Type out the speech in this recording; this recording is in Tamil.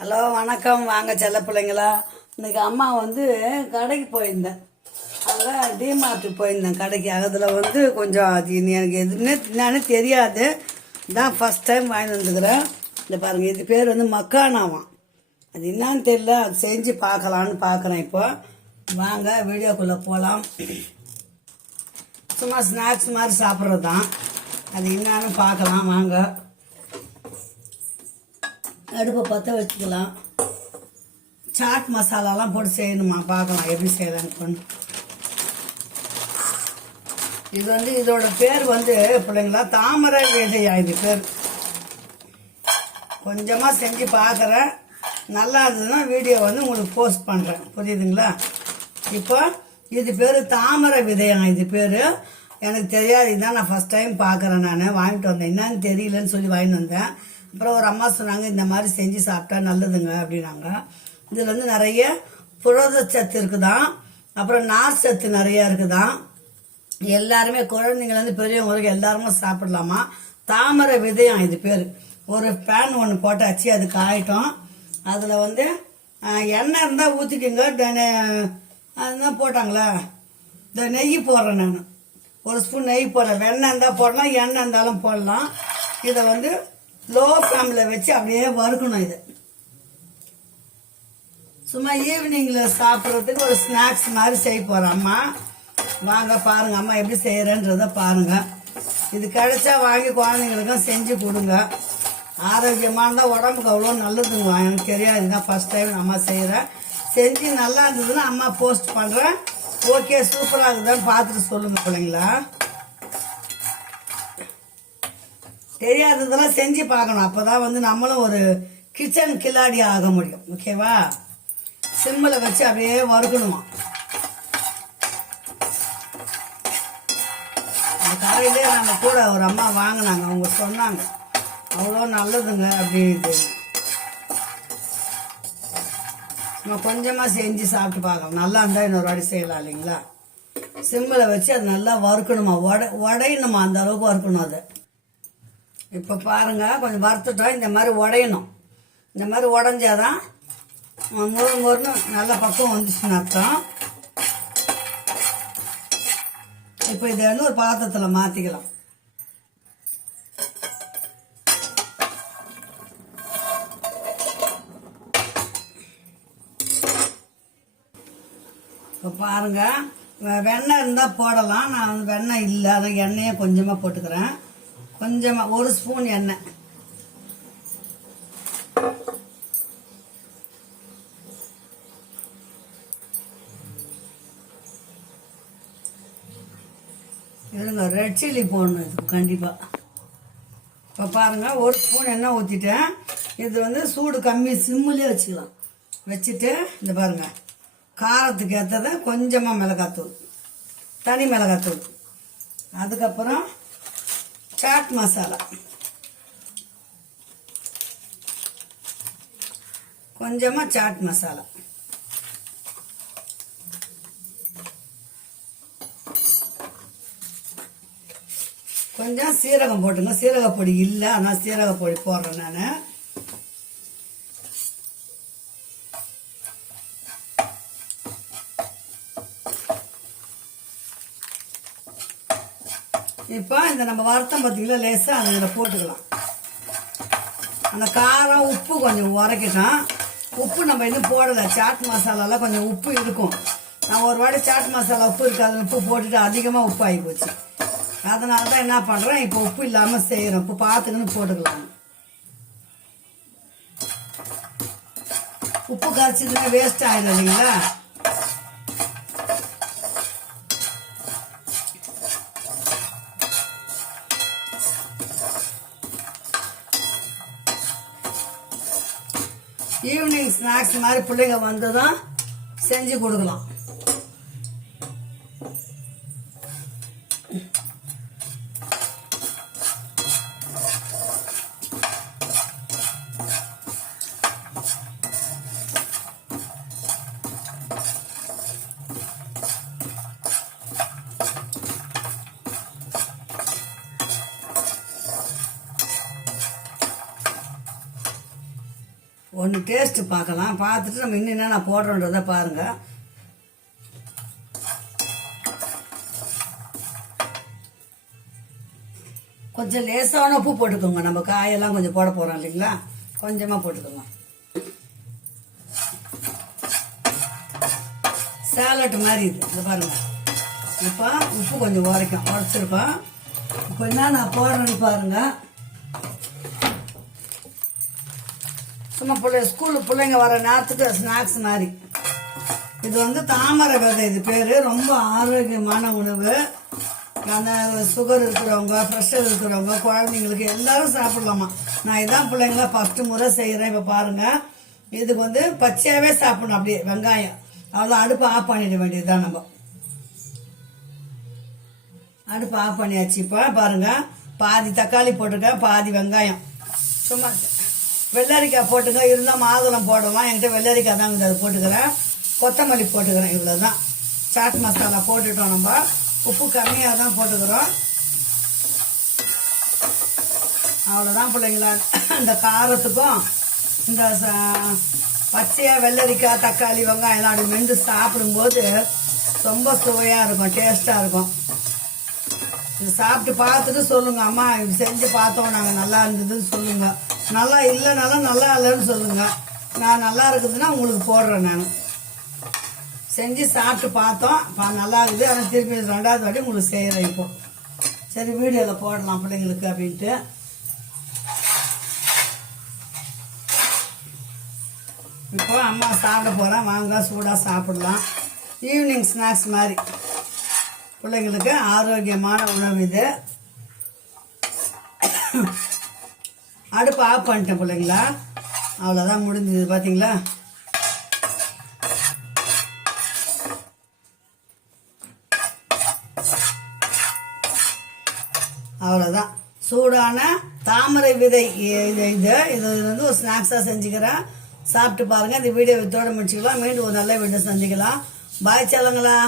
ஹலோ வணக்கம். வாங்க செல்ல பிள்ளைங்களா. இன்னைக்கு அம்மா வந்து கடைக்கு போயிருந்தேன். அங்கே டிமார்ட்டுக்கு போயிருந்தேன் கடைக்கு. அதில் கொஞ்சம் அது எனக்கு எதுவுமே என்னன்னு தெரியாது. தான் ஃபஸ்ட் டைம் வாங்கி வந்துக்கிறேன். இந்த பாருங்கள், இது பேர் மக்கானாவாம். அது என்னான்னு தெரியல. அது செஞ்சு பார்க்கலான்னு பார்க்குறேன். இப்போ வாங்க வீடியோக்குள்ளே போகலாம். சும்மா ஸ்நாக்ஸ் மாதிரி சாப்பிட்றது தான். அது என்னான்னு பார்க்கலாம் வாங்க. அடுப்பை பற்ற வச்சுக்கலாம். சாட் மசாலாலாம் போட்டு செய்யணுமா, பார்க்கலாம் எப்படி செய்யலான்னு. இது இதோட பேர் பிள்ளைங்களா தாமரை விதையா. இது பேர் கொஞ்சமாக செஞ்சு பார்க்குறேன். நல்லா இருந்ததுன்னா வீடியோ உங்களுக்கு போஸ்ட் பண்ணுறேன். புரியுதுங்களா? இப்போ இது பேர் தாமரை விதையா. இது பேர் எனக்கு தெரியாது. இதுதான் நான் ஃபஸ்ட் டைம் பார்க்குறேன். நான் வாங்கிட்டு வந்தேன். என்னன்னு தெரியலன்னு சொல்லி வாங்கிட்டு வந்தேன். அப்புறம் ஒரு அம்மா சொன்னாங்க, இந்த மாதிரி செஞ்சு சாப்பிட்டா நல்லதுங்க அப்படின்னாங்க. இதில் நிறைய புரதச்சத்து இருக்குதான், அப்புறம் நார் சத்து நிறைய இருக்குதான். எல்லாருமே குழந்தைங்கலேருந்து பெரியவங்க வரைக்கும் எல்லாருமே சாப்பிடலாமா. தாமரை விதையம் இது பேர். ஒரு பேன் ஒன்று போட்டாச்சு, அது காயிட்டோம். அதில் எண்ணெய் இருந்தால் ஊற்றிக்கிங்க. அதுதான் போட்டாங்களா, இந்த நெய் போடுறேன் நான். ஒரு ஸ்பூன் நெய் போடுறேன். வெண்ணெய் இருந்தால் போடலாம், எண்ணெய் இருந்தாலும் போடலாம். இதை லோ ஃப்ளேமில் வச்சு அப்படியே வறுக்கணும். இது சும்மா ஈவினிங்கில் சாப்பிட்றதுக்கு ஒரு ஸ்நாக்ஸ் மாதிரி செய்ய போகிறோம் அம்மா. வாங்க பாருங்கள் அம்மா எப்படி செய்கிறேன்றதை பாருங்கள். இது கிடைச்சா வாங்கி குழந்தைங்களுக்கும் செஞ்சு கொடுங்க. ஆரோக்கியமானதான், உடம்புக்கு அவ்வளோ நல்லதுங்க. எனக்கு தெரியாது, இதுதான் ஃபஸ்ட் டைம் அம்மா செய்கிறேன். செஞ்சு நல்லா இருந்ததுன்னா அம்மா போஸ்ட் பண்ணுறேன். ஓகே சூப்பராக இருக்குதான்னு பார்த்துட்டு சொல்லுங்கள் பிள்ளைங்களா. தெரியாததெல்லாம் செஞ்சு பார்க்கணும். அப்போ தான் நம்மளும் ஒரு கிச்சன் கில்லாடி ஆக முடியும். ஓகேவா? சிம்மில் வச்சு அப்படியே வறுக்கணுமா. அந்த கடையிலே நம்ம கூட ஒரு அம்மா வாங்கினாங்க. அவங்க சொன்னாங்க அவ்வளோ நல்லதுங்க அப்படின்ட்டு. நம்ம கொஞ்சமாக செஞ்சு சாப்பிட்டு பார்க்கலாம். நல்லா இருந்தால் இன்னொரு வாட்டி செய்யலாம் இல்லைங்களா. சிம்மில் வச்சு அது நல்லா வறுக்கணுமா. உடையணுமா, அந்த அளவுக்கு வறுக்கணும் அதை. இப்போ பாருங்க, கொஞ்சம் வறுத்துட்டோம். இந்த மாதிரி உடையணும். இந்த மாதிரி உடஞ்சாதான் முருன்னு நல்ல பக்குவம் வந்துச்சுன்னு அர்த்தம். இப்போ இதை ஒரு பாத்திரத்தில் மாற்றிக்கலாம். இப்போ பாருங்க, வெண்ணெய் இருந்தால் போடலாம். நான் வெண்ணெய் இல்லை, அதை எண்ணெயை கொஞ்சமாக போட்டுக்கிறேன். கொஞ்சமாக ஒரு ஸ்பூன் எண்ணெய். இருங்க, ரெட் சில்லி போடணும் இது கண்டிப்பாக. இப்போ பாருங்கள், ஒரு ஸ்பூன் எண்ணெய் ஊற்றிட்டேன். இது சூடு கம்மி, சிம்முலேயே வச்சுக்கலாம். வச்சுட்டு இந்த பாருங்கள், காரத்துக்கு ஏற்றதை கொஞ்சமாக மிளகாத்தூள், தனி மிளகாத்தூள், அதுக்கப்புறம் சாட் மசாலா, கொஞ்சமா சாட் மசாலா, கொஞ்சம் சீரகம் போட்டுங்க. சீரக பொடி இல்லை, ஆனால் சீரக பொடி போடுறேன் நான். இப்போ இந்த நம்ம வறுத்தம் பார்த்தீங்களா, லேசாக அதில் போட்டுக்கலாம். அந்த காரம் உப்பு கொஞ்சம் உரைக்கட்டும். உப்பு நம்ம இன்னும் போடலை. சாட் மசாலாலாம் கொஞ்சம் உப்பு இருக்கும். நான் ஒரு வாட்டி சாட் மசாலா உப்பு இருக்காது, உப்பு போட்டுட்டு அதிகமாக உப்பு ஆகி போச்சு. அதனால தான் என்ன பண்ணுறேன், இப்போ உப்பு இல்லாமல் செய்கிறேன். உப்பு பார்த்துக்கின்னு போட்டுக்கலாம். உப்பு கரைச்சதுன்னா வேஸ்ட் ஆகிடும் இல்லைங்களா. ஈவினிங் ஸ்நாக்ஸ் மாதிரி பிள்ளைங்க வந்ததும் செஞ்சு கொடுக்கலாம். ஒன்று டேஸ்ட்டு பார்க்கலாம். பார்த்துட்டு நம்ம இன்னும் என்னென்ன போடுறோன்றதை பாருங்கள். கொஞ்சம் லேசான உப்பு போட்டுக்கோங்க. நம்ம காயெல்லாம் கொஞ்சம் போட போகிறோம் இல்லைங்களா, கொஞ்சமாக போட்டுக்கோங்க. சேலட் மாதிரி இது பாருங்கள். இப்போ உப்பு கொஞ்சம் உரைச்சிருக்கோம். இப்போ என்ன நான் போடுறேன்னு பாருங்கள். சும்மா ஸ்கூலுக்கு பிள்ளைங்க வர நேரத்துக்கு ஸ்நாக்ஸ் மாதிரி. இது வந்து தாமரை விதை, இது பேர். ரொம்ப ஆரோக்கியமான உணவு. ஆனால் சுகர் இருக்கிறவங்க, ப்ரெஷர் இருக்கிறவங்க, குழந்தைங்களுக்கு எல்லாரும் சாப்பிடலாமா. நான் இதான் பிள்ளைங்கள ஃபஸ்ட்டு முறை செய்கிறேன். இப்போ பாருங்கள், இதுக்கு வந்து பச்சையாகவே சாப்பிடணும். அப்படியே வெங்காயம் அவ்வளோ அடுப்பு ஆஃப் பண்ணிட வேண்டியதுதான். நம்ம அடுப்பு ஆஃப் பண்ணியாச்சு. இப்போ பாருங்கள், பாதி தக்காளி போட்டிருக்கேன், பாதி வெங்காயம். சும்மா வெள்ளரிக்காய் போட்டுங்க, இருந்தால் மாதுளம் போடலாம். என்கிட்ட வெள்ளரிக்காய் தாங்க, அது போட்டுக்கிறேன். கொத்தமல்லி போட்டுக்கிறேன். இவ்வளோதான். சாட் மசாலா போட்டுட்டோம். நம்ம உப்பு கம்மியாக தான் போட்டுக்கிறோம். அவ்வளோதான் பிள்ளைங்களா. இந்த காரத்துக்கும் இந்த பச்சையாக வெள்ளரிக்காய், தக்காளி, வெங்காயம் எல்லாம் அப்படி மென்று சாப்பிடும்போது ரொம்ப சுவையாக இருக்கும், டேஸ்ட்டாக இருக்கும். இது சாப்பிட்டு பார்த்துட்டு சொல்லுங்கள், அம்மா இது செஞ்சு பார்த்தோம் நாங்கள், நல்லா இருந்ததுன்னு சொல்லுங்கள். நல்லா இல்லைனாலும் நல்லா இல்லைன்னு சொல்லுங்கள். நான் நல்லா இருக்குதுன்னா உங்களுக்கு போடுறேன். நான் செஞ்சு சாப்பிட்டு பார்த்தோம், நல்லா இருக்குது. ஆனால் திருப்பி 2வது வாட்டி உங்களுக்கு செய்கிறேன். இப்போ சரி, வீடியோவில் போடலாம் பிள்ளைங்களுக்கு அப்படின்ட்டு. இப்போ அம்மா சாப்பிட போகிறேன், வாங்க சூடாக சாப்பிடலாம். ஈவினிங் ஸ்நாக்ஸ் மாதிரி பிள்ளைங்களுக்கு ஆரோக்கியமான உணவு இது. அடுப்பு ஆஃப் பண்ணிட்டேன் பிள்ளைங்களா. அவ்வளோதான், முடிஞ்சது. பார்த்தீங்களா, அவ்வளோதான். சூடான தாமரை விதை இது வந்து ஒரு ஸ்நாக்ஸாக செஞ்சுக்கிறேன். சாப்பிட்டு பாருங்கள். இந்த வீடியோ வித்தோட முடிச்சுக்கலாம். மீண்டும் ஒரு நல்ல வீடியோ சந்திக்கலாம். பாய் செல்லுங்களா.